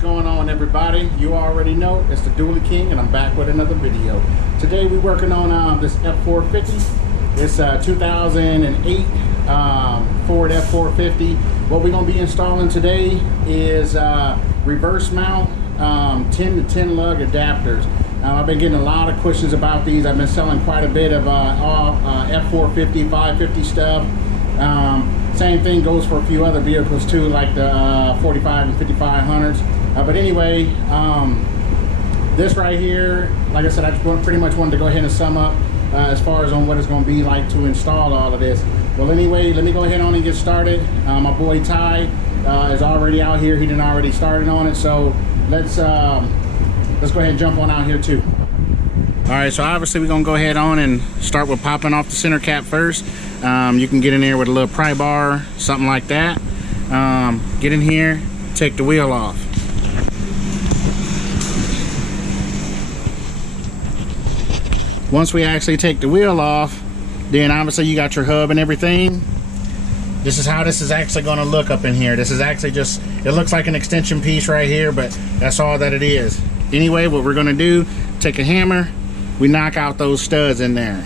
going on, everybody? You already know it's the Dually King, and I'm back with another video. Today we're working on this F450. It's a 2008 Ford F450. What we're going to be installing today is reverse mount 10 to 10 lug adapters. I've been getting a lot of questions about these. I've been selling quite a bit of all F450, 550 stuff. Same thing goes for a few other vehicles too, like the 45 and 5500s. But anyway, this right here, like I said, I just pretty much wanted to go ahead and sum up as far as on what it's going to be like to install all of this. Well, anyway, let me go ahead on and get started. My boy Ty is already out here. He done already started on it, so let's go ahead and jump on out here too. All right, so obviously we're gonna go ahead on and start with popping off the center cap first. You can get in there with a little pry bar, something like that. Get in here, take the wheel off. Once we actually take the wheel off, then obviously you got your hub and everything. This is how this is actually gonna look up in here. This is actually just, it looks like an extension piece right here, but that's all that it is. Anyway, what we're gonna do, take a hammer, we knock out those studs in there.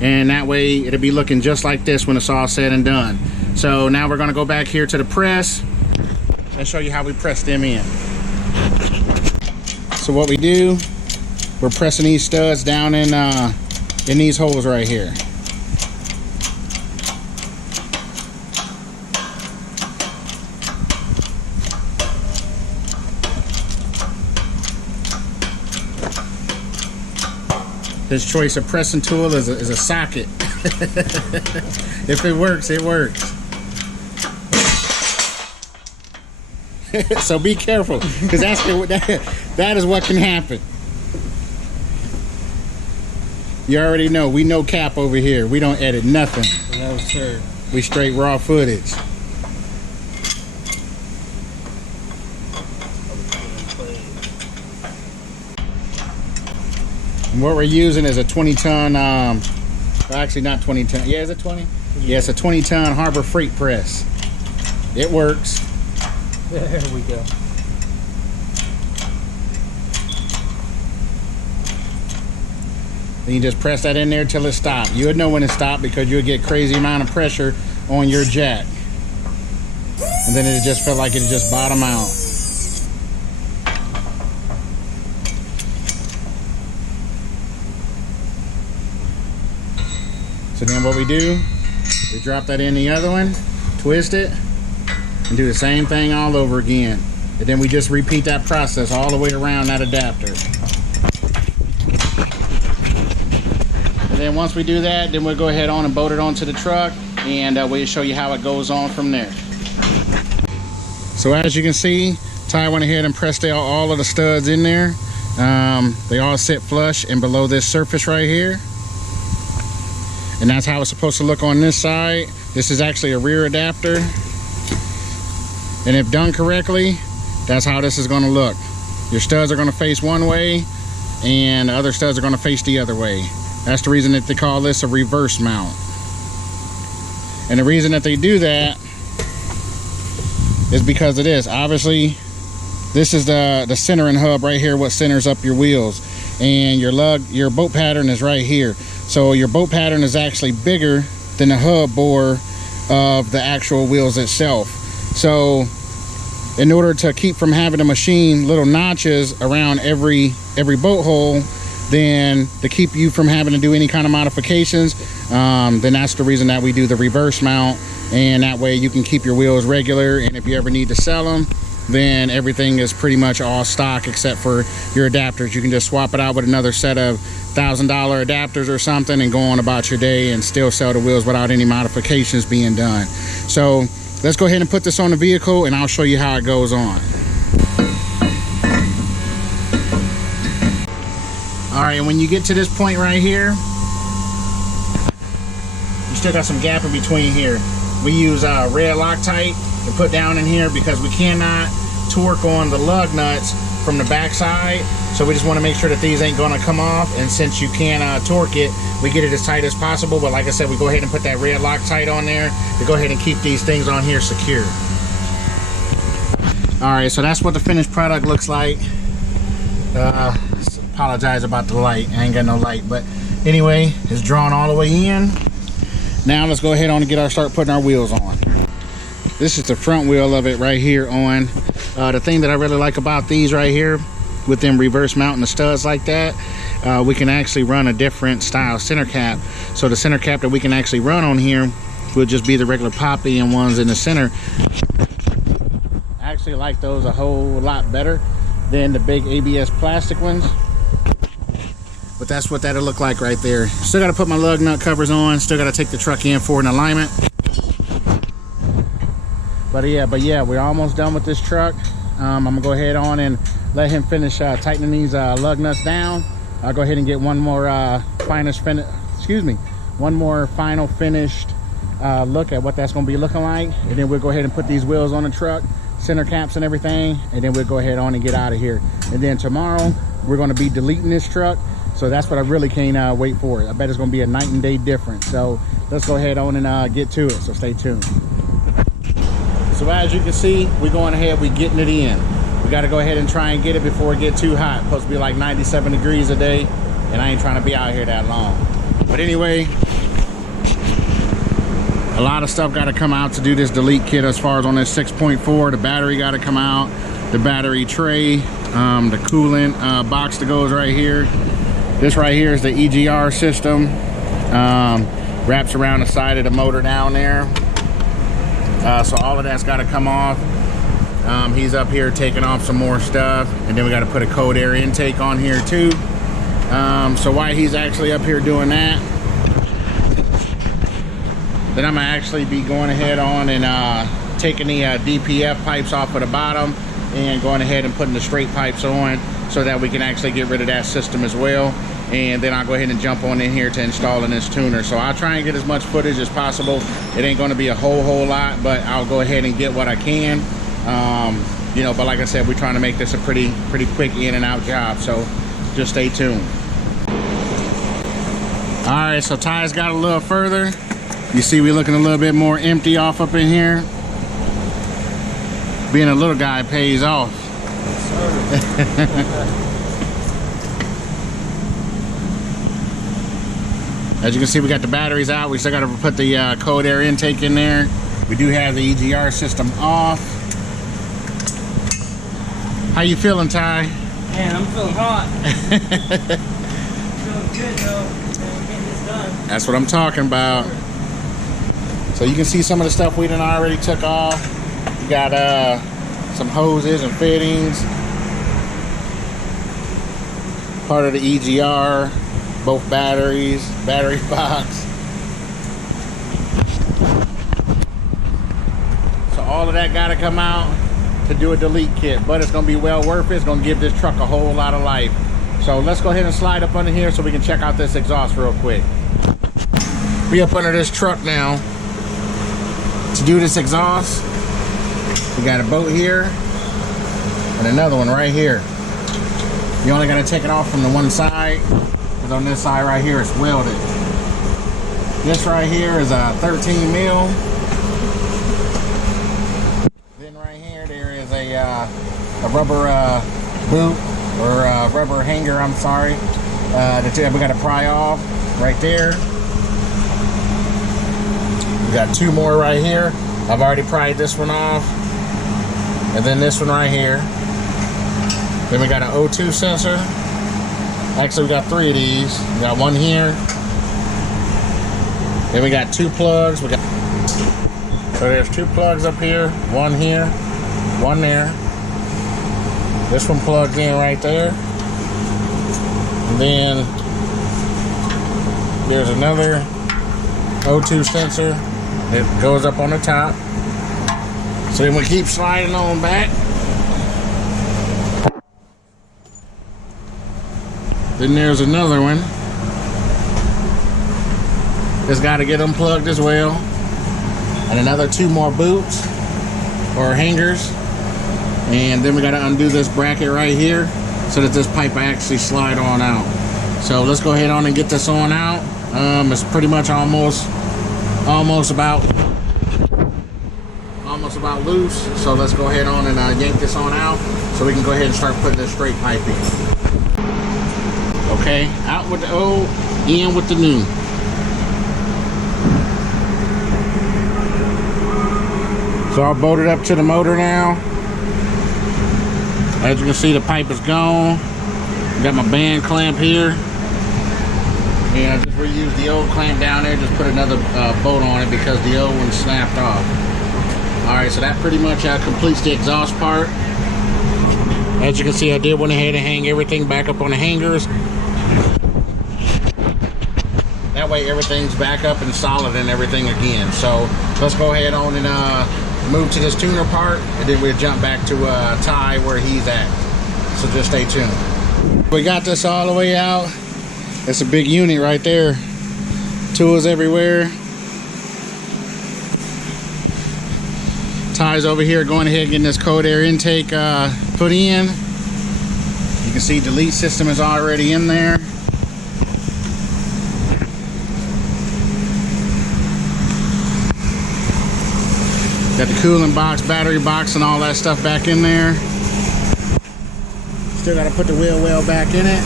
And that way it'll be looking just like this when it's all said and done. So now we're gonna go back here to the press and show you how we press them in. So what we do, we're pressing these studs down in these holes right here. This choice of pressing tool is a socket. If it works, it works. So be careful, because that is what can happen. You already know, we no cap over here. We don't edit nothing. No, sir. We straight raw footage. And what we're using is a 20-ton, actually not 20-ton, yeah, is it 20? Yeah, it's a 20-ton Harbor Freight press. It works. There we go. Then you just press that in there till it stops. You would know when it stopped because you'll get crazy amount of pressure on your jack. And then it just felt like it just bottom out. So then what we do, we drop that in the other one, twist it, and do the same thing all over again. And then we just repeat that process all the way around that adapter. And then once we do that, then we'll go ahead on and bolt it onto the truck, and we'll show you how it goes on from there. So as you can see, Ty went ahead and pressed out all of the studs in there. They all sit flush and below this surface right here. And that's how it's supposed to look on this side. This is actually a rear adapter. And if done correctly, that's how this is gonna look. Your studs are gonna face one way and the other studs are gonna face the other way. That's the reason that they call this a reverse mount. And the reason that they do that is because of this. Obviously, this is the centering hub right here, what centers up your wheels. And your bolt pattern is right here. So your bolt pattern is actually bigger than the hub bore of the actual wheels itself. So in order to keep from having to machine little notches around every bolt hole, then to keep you from having to do any kind of modifications, then that's the reason that we do the reverse mount. And that way you can keep your wheels regular, and if you ever need to sell them, then everything is pretty much all stock except for your adapters. You can just swap it out with another set of $1,000 adapters or something and go on about your day and still sell the wheels without any modifications being done. So let's go ahead and put this on the vehicle and I'll show you how it goes on. All right, and when you get to this point right here, you still got some gap in between here. We use red Loctite to put down in here because we cannot torque on the lug nuts from the back side. So we just want to make sure that these ain't going to come off, and since you can torque it, we get it as tight as possible. But like I said, we go ahead and put that red Loctite on there to go ahead and keep these things on here secure. All right, so that's what the finished product looks like. Apologize about the light. I ain't got no light, but anyway, it's drawn all the way in. Now let's go ahead on and start putting our wheels on. This is the front wheel of it right here on. The thing that I really like about these right here, with them reverse mounting the studs like that, we can actually run a different style center cap. So the center cap that we can actually run on here will just be the regular poppy and ones in the center. I actually like those a whole lot better than the big ABS plastic ones. But that's what that'll look like right there. Still got to put my lug nut covers on. Still got to take the truck in for an alignment. But yeah, we're almost done with this truck. I'm gonna go ahead on and let him finish tightening these lug nuts down. I'll go ahead and get one more one more final finished look at what that's gonna be looking like, and then we'll go ahead and put these wheels on the truck, center caps and everything, and then we'll go ahead on and get out of here. And then tomorrow we're gonna be deleting this truck, so that's what I really can't wait for. I bet it's gonna be a night and day difference. So let's go ahead on and get to it, so stay tuned. So as you can see, we're going ahead, we're getting it in. We got to go ahead and try and get it before it get too hot. It's supposed to be like 97 degrees a day, and I ain't trying to be out here that long. But anyway, a lot of stuff got to come out to do this delete kit. As far as on this 6.4, the battery got to come out, the battery tray, the coolant box that goes right here. This right here is the EGR system. Wraps around the side of the motor down there. So all of that's got to come off. He's up here taking off some more stuff, and then we got to put a cold air intake on here too. So while he's actually up here doing that, then I'm gonna actually be going ahead on and taking the DPF pipes off of the bottom and going ahead and putting the straight pipes on, so that we can actually get rid of that system as well. And then I'll go ahead and jump on in here to installing this tuner. So I'll try and get as much footage as possible. It ain't gonna be a whole lot, but I'll go ahead and get what I can. You know, but like I said, we're trying to make this a pretty quick in and out job, so just stay tuned. All right, so Ty's got a little further. You see we looking a little bit more empty off up in here. Being a little guy pays off. As you can see, we got the batteries out. We still got to put the cold air intake in there. We do have the EGR system off. How you feeling, Ty? Man, I'm feeling hot. Feeling good though. Getting this done. That's what I'm talking about. So you can see some of the stuff we done already took off. We got some hoses and fittings. Part of the EGR. Both batteries, battery box. So all of that got to come out to do a delete kit, but it's going to be well worth it. It's going to give this truck a whole lot of life. So let's go ahead and slide up under here so we can check out this exhaust real quick. We up under this truck now to do this exhaust. We got a bolt here and another one right here. You only got to take it off from the one side. On this side right here, it's welded. This right here is a 13 mil. Then right here there is a rubber boot or rubber hanger, I'm sorry, that we got to pry off right there. We got two more right here. I've already pried this one off, and then this one right here. Then we got an O2 sensor. Actually, we got three of these. We got one here. Then we got two plugs. So there's two plugs up here. One here, one there. This one plugs in right there. And then there's another O2 sensor that goes up on the top. So then we keep sliding on back. Then there's another one. It's got to get unplugged as well. And another two more boots or hangers. And then we got to undo this bracket right here so that this pipe actually slide on out. So let's go ahead on and get this on out. It's pretty much almost about about loose, so let's go ahead on and yank this on out so we can go ahead and start putting this straight pipe in. Okay, out with the old, in with the new. So I'll bolt it up to the motor now. As you can see, the pipe is gone. Got my band clamp here. And I just reused the old clamp down there, just put another bolt on it because the old one snapped off. Alright, so that pretty much completes the exhaust part. As you can see, I did went ahead and hang everything back up on the hangers. That way everything's back up and solid and everything again. So let's go ahead on and move to this tuner part, and then we'll jump back to Ty where he's at. So just stay tuned. We got this all the way out. It's a big unit right there. Tools everywhere. Ty's over here going ahead and getting this cold air intake put in. You can see the delete system is already in there. Got the cooling box, battery box, and all that stuff back in there. Still got to put the wheel well back in it.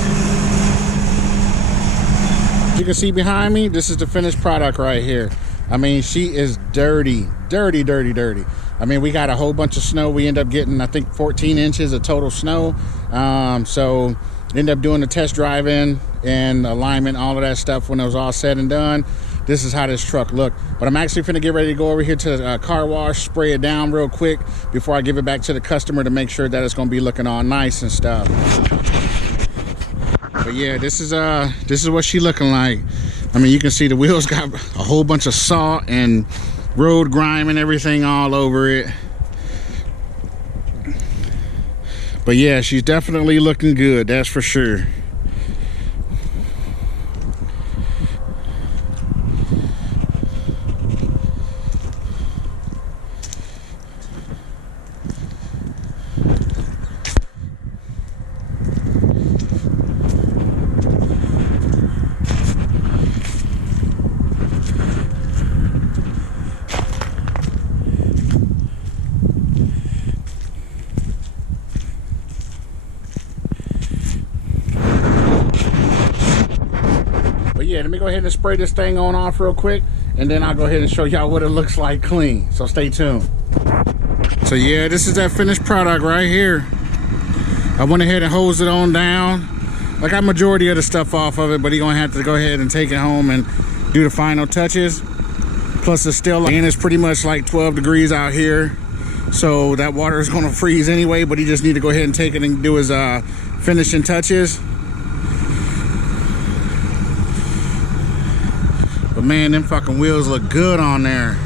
You can see behind me, this is the finished product right here. I mean, she is dirty, dirty, dirty, dirty. I mean, we got a whole bunch of snow. We end up getting, I think, 14 inches of total snow. So end up doing the test driving and alignment, all of that stuff when it was all said and done. This is how this truck looked. But I'm actually finna get ready to go over here to the car wash, spray it down real quick before I give it back to the customer to make sure that it's gonna be looking all nice and stuff. But yeah, this is what she looking like. I mean, you can see the wheels got a whole bunch of salt and road grime and everything all over it. But yeah, she's definitely looking good, that's for sure. Yeah, let me go ahead and spray this thing on off real quick, and then I'll go ahead and show y'all what it looks like clean. So stay tuned. So yeah, this is that finished product right here. I went ahead and hosed it on down. I got majority of the stuff off of it, but you're gonna have to go ahead and take it home and do the final touches. Plus it's still, and it's pretty much like 12 degrees out here, so that water is gonna freeze anyway, but he just need to go ahead and take it and do his finishing touches. But man, them fucking wheels look good on there.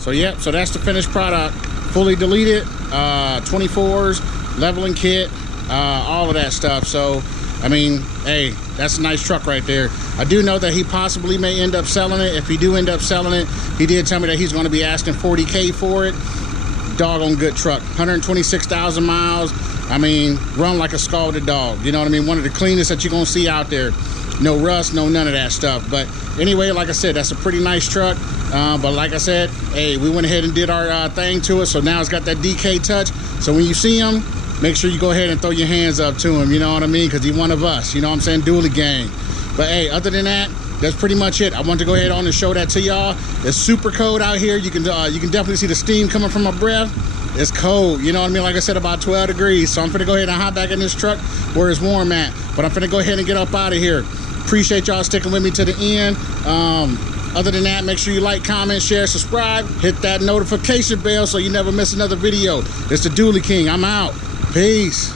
So yeah, so that's the finished product. Fully deleted, 24s, leveling kit, all of that stuff. So, I mean, hey, that's a nice truck right there. I do know that he possibly may end up selling it. If he do end up selling it, he did tell me that he's going to be asking $40K for it. Doggone good truck, 126,000 miles. I mean, run like a scalded dog. You know what I mean? One of the cleanest that you're going to see out there. No rust, no none of that stuff. But anyway, like I said, that's a pretty nice truck. But like I said, hey, we went ahead and did our thing to it. So now it's got that DK touch. So when you see him, make sure you go ahead and throw your hands up to him. You know what I mean? Because he's one of us. You know what I'm saying? Dually gang. But hey, other than that, that's pretty much it. I wanted to go ahead on and show that to y'all. It's super cold out here. You can definitely see the steam coming from my breath. It's cold, you know what I mean? Like I said, about 12 degrees. So I'm finna go ahead and hop back in this truck where it's warm at. But I'm finna go ahead and get up out of here. Appreciate y'all sticking with me to the end. Other than that, make sure you like, comment, share, subscribe. Hit that notification bell so you never miss another video. It's the Dually King. I'm out. Peace.